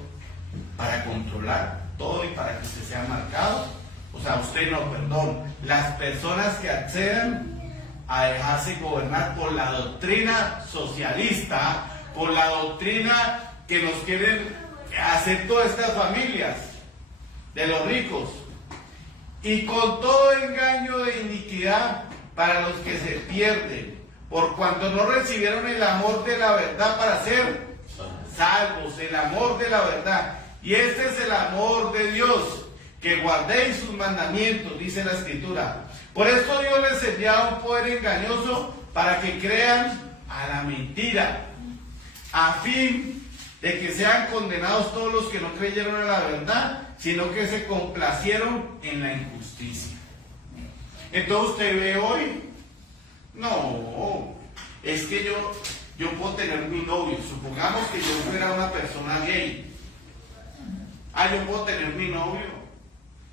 para controlar todo y para que usted sea marcado. O sea, usted no, perdón, las personas que accedan a dejarse gobernar por la doctrina socialista, por la doctrina que nos quieren hacer todas estas familias de los ricos, y con todo engaño de iniquidad para los que se pierden, por cuanto no recibieron el amor de la verdad para ser salvos, el amor de la verdad. Y este es el amor de Dios, que guardéis sus mandamientos, dice la Escritura. Por esto Dios les envía un poder engañoso para que crean a la mentira, a fin de que sean condenados todos los que no creyeron a la verdad, sino que se complacieron en la injusticia. Entonces usted ve hoy, no, es que yo puedo tener mi novio, supongamos que yo fuera una persona gay. Yo puedo tener mi novio.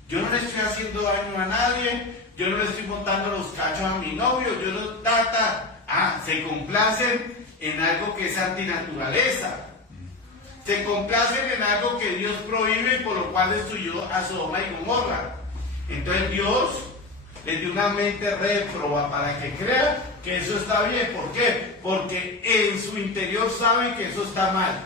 Yo no le estoy haciendo daño a nadie, yo no le estoy montando los cachos a mi novio, yo no, se complacen en algo que es antinaturaleza. Se complacen en algo que Dios prohíbe y por lo cual destruyó a Sodoma y Gomorra. Entonces Dios les dio una mente réproba para que crean que eso está bien. ¿Por qué? Porque en su interior saben que eso está mal.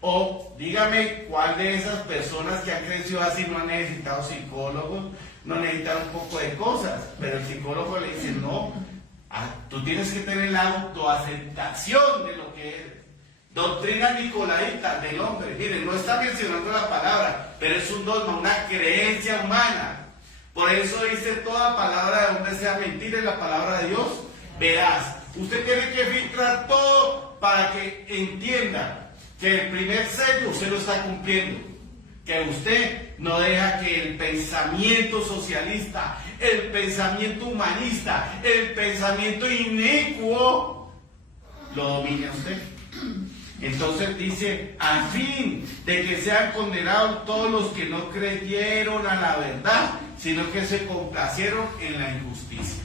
O dígame cuál de esas personas que han crecido así no han necesitado psicólogos, no necesitan un poco de cosas, pero el psicólogo le dice, no, tú tienes que tener la autoaceptación de lo que eres. Doctrina nicolaíta del hombre. Miren, no está mencionando la palabra, pero es un dogma, una creencia humana. Por eso dice toda palabra de hombre sea mentira y la palabra de Dios veraz. Usted tiene que filtrar todo para que entienda que el primer sello usted lo está cumpliendo, que usted no deja que el pensamiento socialista, el pensamiento humanista, el pensamiento inicuo lo domine a usted. Entonces dice, a fin de que sean condenados todos los que no creyeron a la verdad, sino que se complacieron en la injusticia.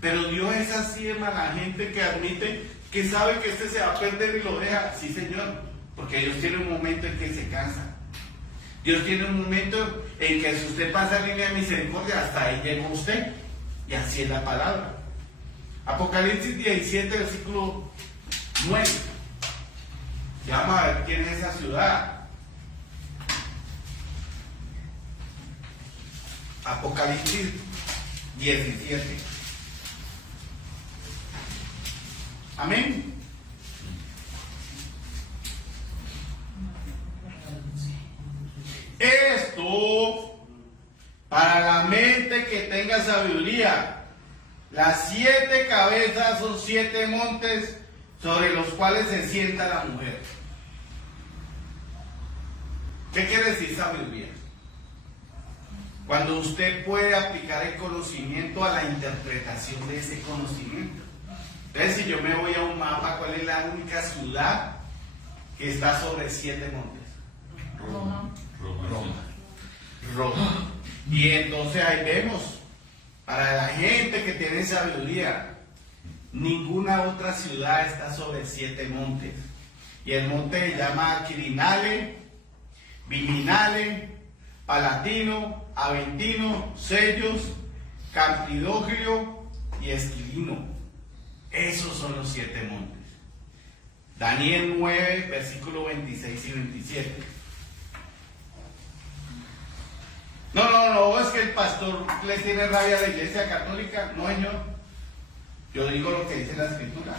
Pero Dios es así de mala gente que admite que sabe que este se va a perder y lo deja. Sí, Señor, porque Dios tiene un momento en que se cansa. Dios tiene un momento en que si usted pasa línea de misericordia, hasta ahí llegó usted. Y así es la palabra. Apocalipsis 17, versículo 9. Ya vamos a ver quién es esa ciudad. Apocalipsis 17. Amén. Esto para la mente que tenga sabiduría. Las 7 cabezas son 7 montes sobre los cuales se sienta la mujer. ¿Qué quiere decir sabiduría? Cuando usted puede aplicar el conocimiento a la interpretación de ese conocimiento. Entonces, si yo me voy a un mapa, ¿cuál es la única ciudad que está sobre 7 montes? Roma. Y entonces ahí vemos, para la gente que tiene sabiduría, ninguna otra ciudad está sobre 7 montes. Y el monte se llama Quirinale, Viminale, Palatino, Aventino, Sellos, Campidogrio y Esquilino. Esos son los 7 montes. Daniel 9, versículos 26 y 27. No, es que el pastor le tiene rabia a la iglesia católica. No, señor. Yo digo lo que dice la Escritura.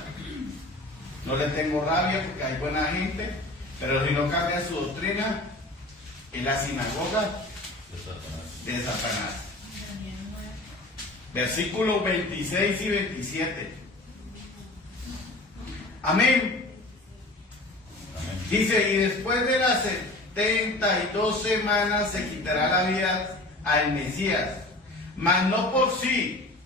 No le tengo rabia porque hay buena gente, pero si no cambia su doctrina, es la sinagoga de Satanás. Versículos 26 y 27. Amén. Dice, y después de las 72 semanas se quitará la vida al Mesías, mas no por sí.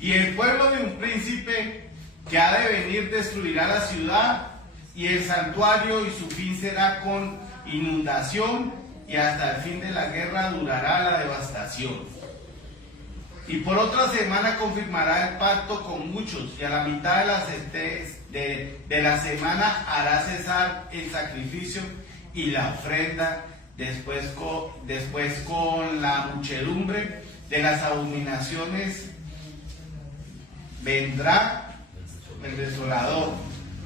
Y el pueblo de un príncipe que ha de venir destruirá la ciudad y el santuario, y su fin será con inundación, y hasta el fin de la guerra durará la devastación. Y por otra semana confirmará el pacto con muchos, y a la mitad de la semana hará cesar el sacrificio y la ofrenda, después con la muchedumbre de las abominaciones vendrá el desolador,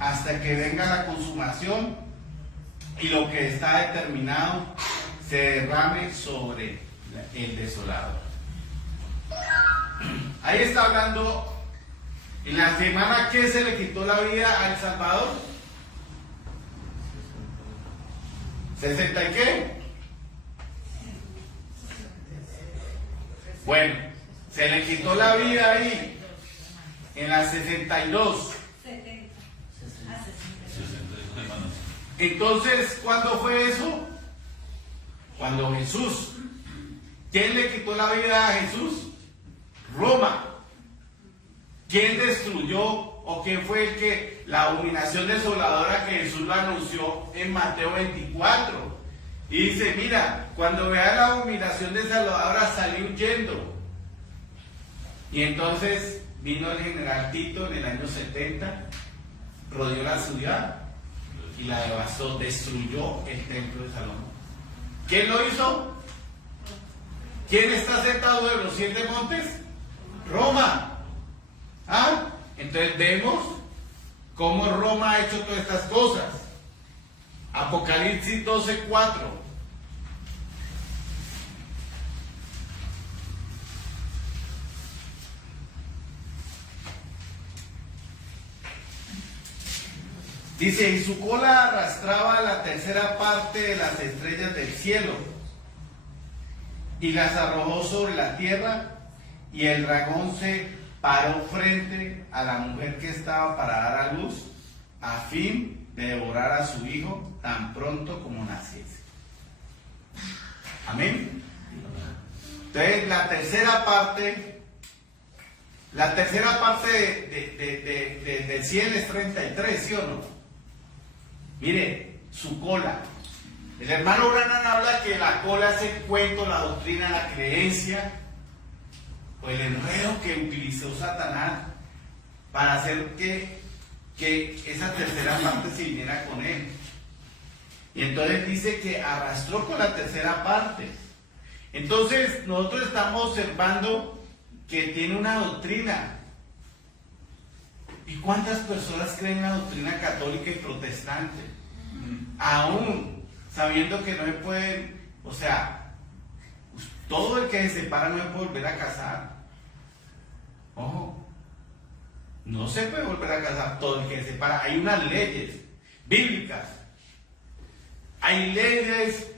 hasta que venga la consumación y lo que está determinado se derrame sobre el desolador. Ahí está hablando en la semana que se le quitó la vida al Salvador. ¿60 y qué? Bueno, se le quitó la vida ahí en las 62. Entonces, ¿cuándo fue eso? Cuando Jesús. ¿Quién le quitó la vida a Jesús? Roma. ¿Quién destruyó o quién fue el que la abominación desoladora que Jesús lo anunció en Mateo 24? Y dice, mira, cuando vea la abominación desoladora salí huyendo. Y entonces vino el general Tito en el año 70, rodeó la ciudad y la devastó, destruyó el templo de Salomón. ¿Quién lo hizo? ¿Quién está sentado en los 7 montes? Roma. ¿Ah? Entonces vemos cómo Roma ha hecho todas estas cosas. Apocalipsis 12:4. Dice, y su cola arrastraba la tercera parte de las estrellas del cielo y las arrojó sobre la tierra, y el dragón se paró frente a la mujer que estaba para dar a luz, a fin de devorar a su hijo tan pronto como naciese. Amén. Entonces la tercera parte del 100 es 33, ¿sí o no? Mire, su cola. El hermano Branham habla que la cola es el cuento, la doctrina, la creencia, o el enredo que utilizó Satanás para hacer que esa tercera parte se viniera con él. Y entonces dice que arrastró con la tercera parte. Entonces nosotros estamos observando que tiene una doctrina. ¿Y cuántas personas creen en la doctrina católica y protestante? Aún sabiendo que no se pueden, o sea, todo el que se separa no se puede volver a casar. Ojo, no se puede volver a casar todo el que se separa. Hay unas leyes bíblicas. Hay leyes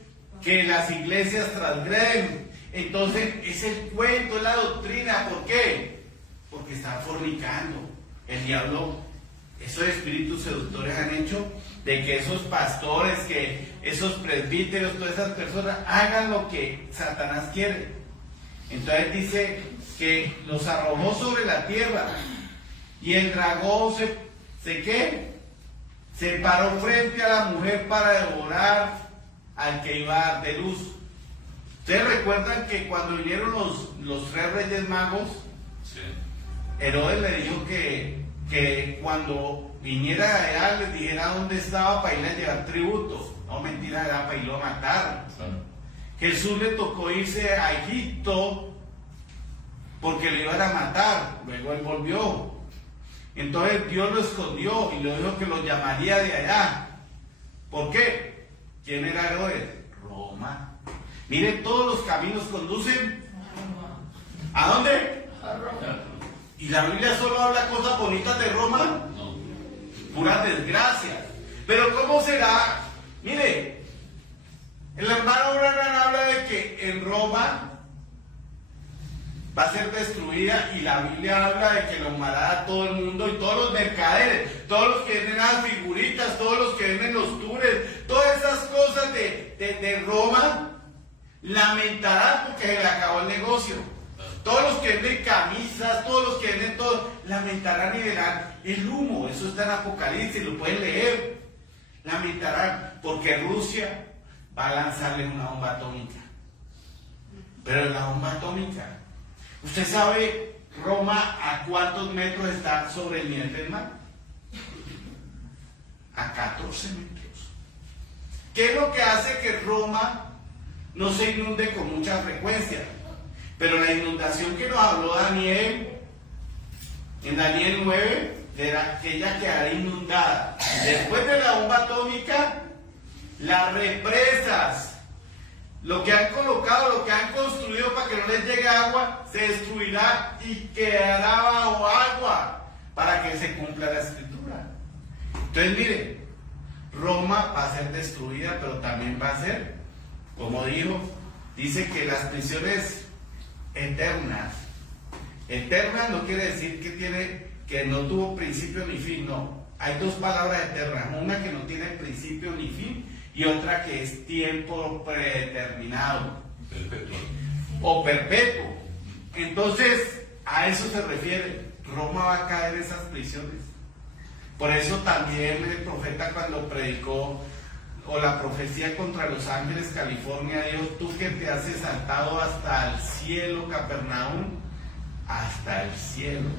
que las iglesias transgreden. Entonces es el cuento, es la doctrina. ¿Por qué? Porque están fornicando. El diablo, esos espíritus seductores han hecho de que esos pastores, que esos presbíteros, todas esas personas hagan lo que Satanás quiere. Entonces dice que los arrojó sobre la tierra, y el dragón se paró frente a la mujer para devorar al que iba a dar de luz. Ustedes recuerdan que cuando vinieron los 3 reyes magos, sí, Herodes le dijo que cuando viniera allá les dijera dónde estaba para ir a llevar tributo. No, mentira, era para irlo a matar. Sí. Jesús le tocó irse a Egipto porque le iban a matar. Luego él volvió. Entonces Dios lo escondió y le dijo que lo llamaría de allá. ¿Por qué? ¿Quién era Herodes? Roma. Miren, todos los caminos conducen ¿a dónde? A Roma. ¿Y la Biblia solo habla cosas bonitas de Roma? No. Puras desgracias. Pero ¿cómo será? Mire, el hermano Branham habla de que en Roma va a ser destruida, y la Biblia habla de que lo humará todo el mundo, y todos los mercaderes, todos los que venden las figuritas, todos los que venden los tours, todas esas cosas de Roma, lamentarán porque se le acabó el negocio. Todos los que venden camisas, todos los que venden todo, lamentarán y verán el humo. Eso está en Apocalipsis, lo pueden leer. Lamentarán porque Rusia va a lanzarle una bomba atómica. Pero la bomba atómica, ¿usted sabe Roma a cuántos metros está sobre el nivel del mar? A 14 metros. ¿Qué es lo que hace que Roma no se inunde con mucha frecuencia? Pero la inundación que nos habló Daniel, en Daniel 9, era que ella quedará inundada. Después de la bomba atómica, las represas, lo que han colocado, lo que han construido para que no les llegue agua, se destruirá y quedará bajo agua para que se cumpla la escritura. Entonces, mire, Roma va a ser destruida, pero también va a ser, como dijo, dice que las prisiones eternas no quiere decir que no tuvo principio ni fin, no. Hay dos palabras eternas, una que no tiene principio ni fin y otra que es tiempo predeterminado. Perpetuo. O perpetuo. Entonces, a eso se refiere. Roma va a caer en esas prisiones. Por eso también el profeta, cuando predicó o la profecía contra Los Ángeles, California, dijo: tú que te has exaltado hasta el cielo, Capernaum, hasta el cielo,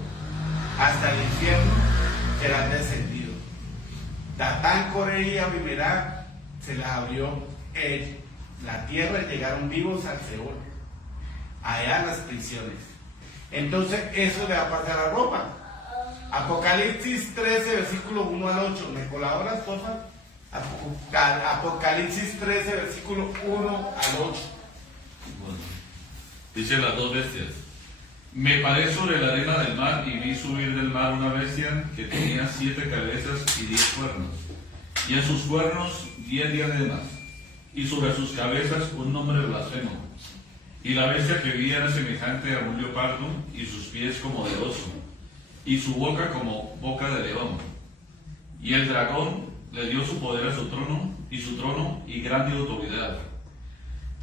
hasta el infierno serán descendidos. Datán, Coré y Abimelech se les abrió la tierra y llegaron vivos al Seol, allá en las prisiones. Entonces eso le va a pasar a Roma. Apocalipsis 13, versículo 1 al 8. ¿Me colaboras, por favor? Apocalipsis 13, versículo 1 al 8. Bueno, dice las dos bestias: me paré sobre la arena del mar y vi subir del mar una bestia que tenía 7 cabezas y 10 cuernos, y en sus cuernos 10 diademas, y sobre sus cabezas un nombre blasfemo. Y la bestia que vi era semejante a un leopardo, y sus pies como de oso, y su boca como boca de león. Y el dragón le dio su poder a su trono y grande autoridad.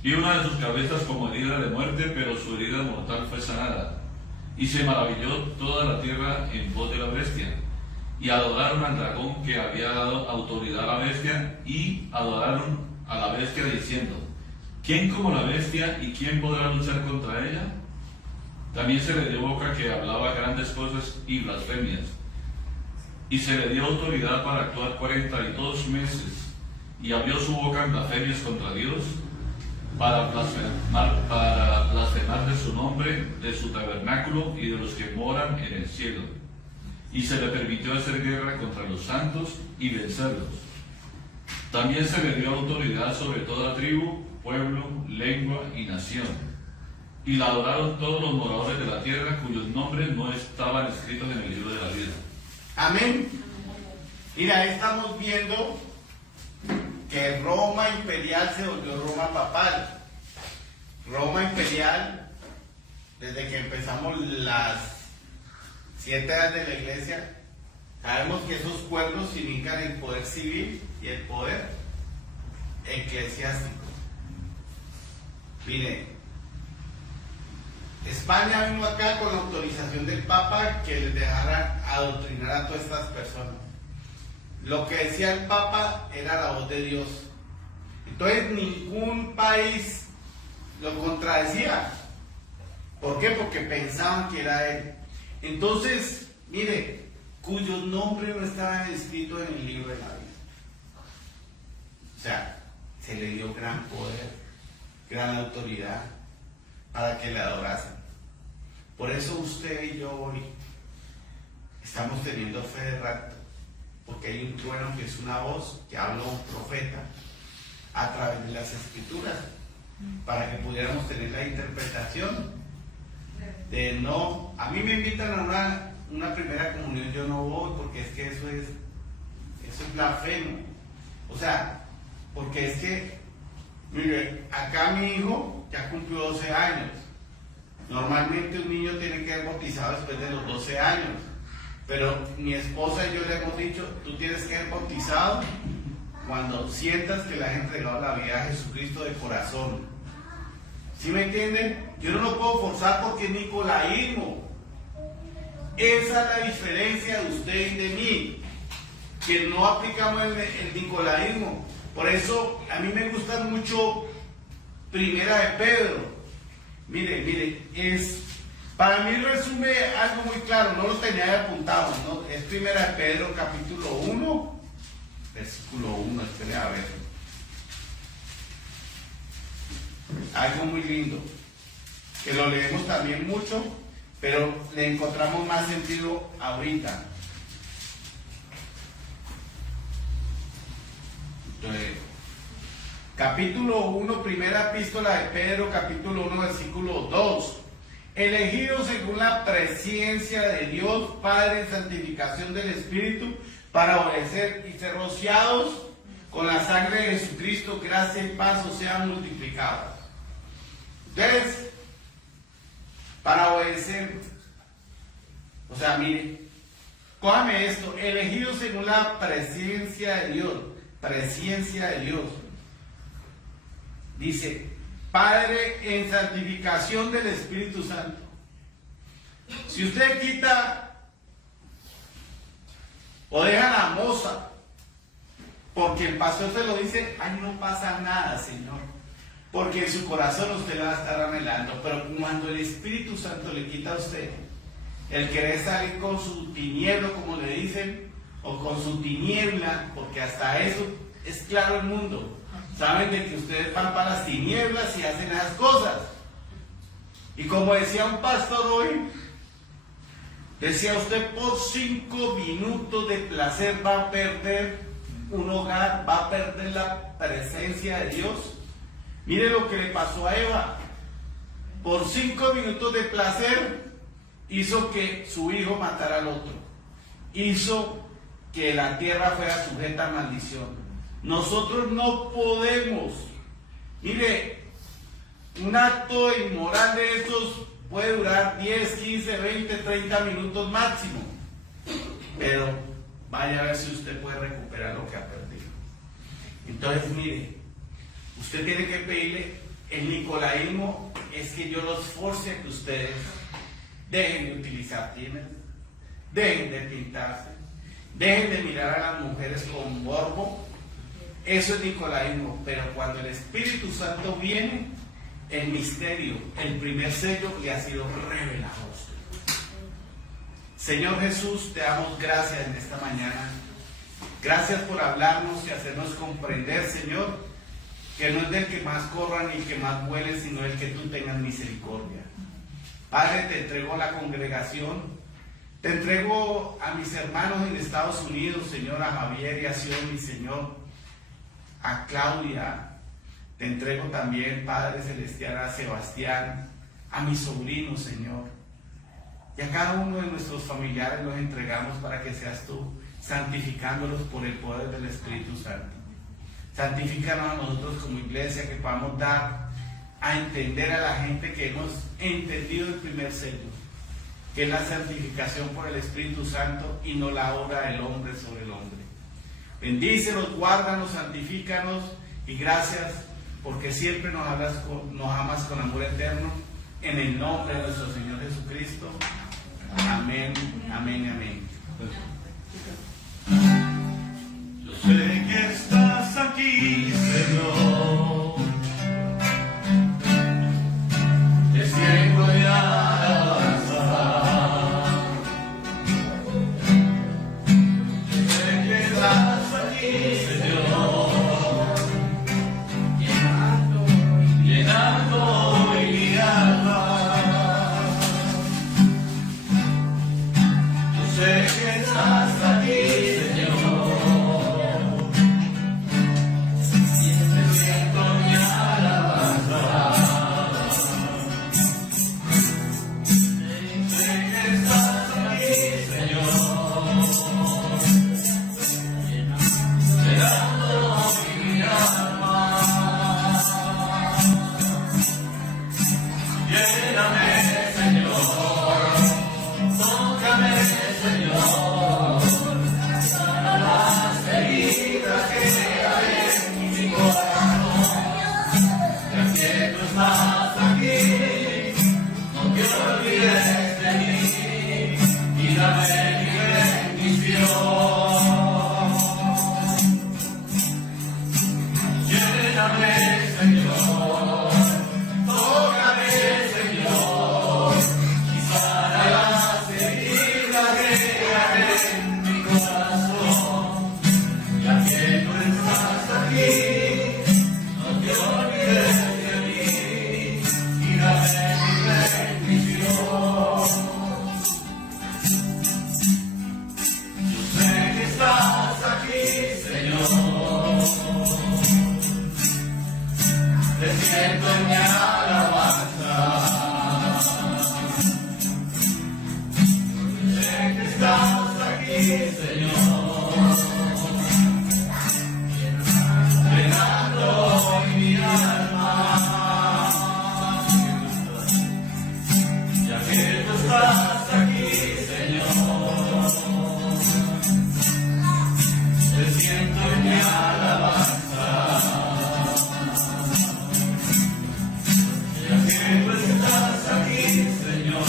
Vi una de sus cabezas como herida de muerte, pero su herida mortal fue sanada. Y se maravilló toda la tierra en pos de la bestia. Y adoraron al dragón que había dado autoridad a la bestia, y adoraron a la bestia diciendo: ¿quién como la bestia y quién podrá luchar contra ella? También se le dio boca que hablaba grandes cosas y blasfemias. Y se le dio autoridad para actuar 42 meses, y abrió su boca en blasfemias contra Dios, para blasfemar de su nombre, de su tabernáculo y de los que moran en el cielo. Y se le permitió hacer guerra contra los santos y vencerlos. También se le dio autoridad sobre toda tribu, pueblo, lengua y nación. Y la adoraron todos los moradores de la tierra, cuyos nombres no estaban escritos en el libro de la vida. Amén. Mira, ahí estamos viendo que Roma imperial se volvió Roma papal. Roma imperial, desde que empezamos las 7 edades de la iglesia, sabemos que esos cuernos significan el poder civil y el poder eclesiástico. Mire, España vino acá con la autorización del Papa que les dejara adoctrinar a todas estas personas. Lo que decía el Papa era la voz de Dios. Entonces ningún país lo contradecía. ¿Por qué? Porque pensaban que era él. Entonces, mire, cuyos nombres no estaban escritos en el libro de la vida. O sea, se le dio gran poder, gran autoridad para que le adorasen. Por eso usted y yo hoy estamos teniendo fe de rapto, porque hay un trueno que es una voz que habla un profeta a través de las escrituras, para que pudiéramos tener la interpretación de no. A mí me invitan a una primera comunión, yo no voy, porque es que eso es blasfemo. O sea, porque es que, mire, acá mi hijo ya cumplió 12 años. Normalmente un niño tiene que ser bautizado después de los 12 años. Pero mi esposa y yo le hemos dicho, tú tienes que ser bautizado cuando sientas que le has entregado la vida a Jesucristo de corazón. ¿Sí me entienden? Yo no lo puedo forzar porque es nicolaísmo. Esa es la diferencia de usted y de mí, que no aplicamos el nicolaísmo. Por eso a mí me gusta mucho Primera de Pedro. Mire, para mí resume algo muy claro, no lo tenía ahí apuntado, ¿no? Es Primera de Pedro capítulo 1, versículo 1, espere a ver. Algo muy lindo, que lo leemos también mucho, pero le encontramos más sentido ahorita. Entonces, capítulo 1, primera epístola de Pedro, capítulo 1, versículo 2. Elegidos según la presencia de Dios Padre en santificación del Espíritu, para obedecer y ser rociados con la sangre de Jesucristo, gracia y paz os sean multiplicadas. Entonces, para obedecer, o sea, mire, cójame esto, elegidos según la presencia de Dios, dice, Padre en santificación del Espíritu Santo. Si usted quita o deja la moza, porque el pastor se lo dice, ay, no pasa nada, Señor, porque en su corazón usted va a estar anhelando. Pero cuando el Espíritu Santo le quita a usted el querer salir con su tiniebla, como le dicen, o con su tiniebla, porque hasta eso es claro el mundo, saben de que ustedes van para las tinieblas y hacen esas cosas. Y como decía un pastor hoy, decía usted, por 5 minutos de placer va a perder un hogar, va a perder la presencia de Dios. Mire lo que le pasó a Eva. Por 5 minutos de placer hizo que su hijo matara al otro, hizo que la tierra fuera sujeta a maldición. Nosotros no podemos. Mire, un acto inmoral de estos puede durar 10, 15, 20, 30 minutos máximo, pero vaya a ver si usted puede recuperar lo que ha perdido. Entonces, mire, usted tiene que pedirle. El nicolaísmo es que yo los force a que ustedes dejen de utilizar tiner, dejen de pintarse, dejen de mirar a las mujeres con morbo. Eso es nicolaísmo. Pero cuando el Espíritu Santo viene, el misterio, el primer sello le ha sido revelado a usted. Señor Jesús, te damos gracias en esta mañana. Gracias por hablarnos y hacernos comprender, Señor, que no es del que más corra ni que más vuele, sino el que tú tengas misericordia. Padre, te entrego a la congregación, te entrego a mis hermanos en Estados Unidos, Señor, a Javier y a Sion, mi Señor, a Claudia. Te entrego también, Padre Celestial, a Sebastián, a mis sobrinos, Señor. Y a cada uno de nuestros familiares los entregamos para que seas tú santificándolos por el poder del Espíritu Santo. Santifícanos a nosotros como iglesia, que podamos dar a entender a la gente que hemos entendido el primer sello, que es la santificación por el Espíritu Santo y no la obra del hombre sobre el hombre. Bendícenos, guárdanos, santifícanos, y gracias porque siempre nos amas con amor eterno, en el nombre de nuestro Señor Jesucristo. Amén, amén, amén. Yo sé que estás aquí, Señor. Te ciego y alabanza. Yo sé que estás aquí, Señor. Llenando hoy mi alma. Yo sé Señor, llenando hoy mi alma, ya que tú estás aquí, Señor, te siento en mi alabanza, ya que tú estás aquí, Señor,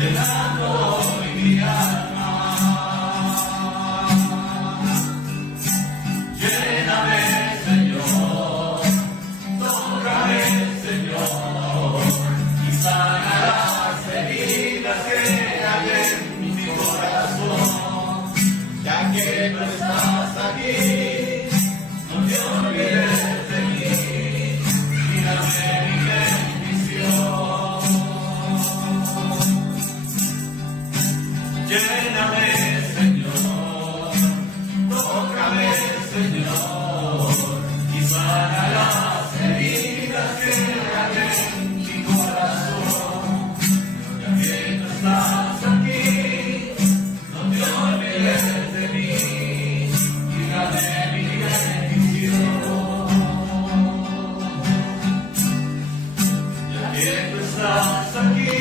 llenando hoy mi alma. Lléname, Señor, tócame, Señor, y sana las heridas que hay en mi corazón. Ya que tú estás aquí, no te olvides de mí, y dame mi bendición. Lléname, Señor, tócame, Señor, y sana las heridas que hay en mi corazón. Ya que tú estás aquí, no te olvides de mí, y dame mi bendición. Ya que tú estás aquí,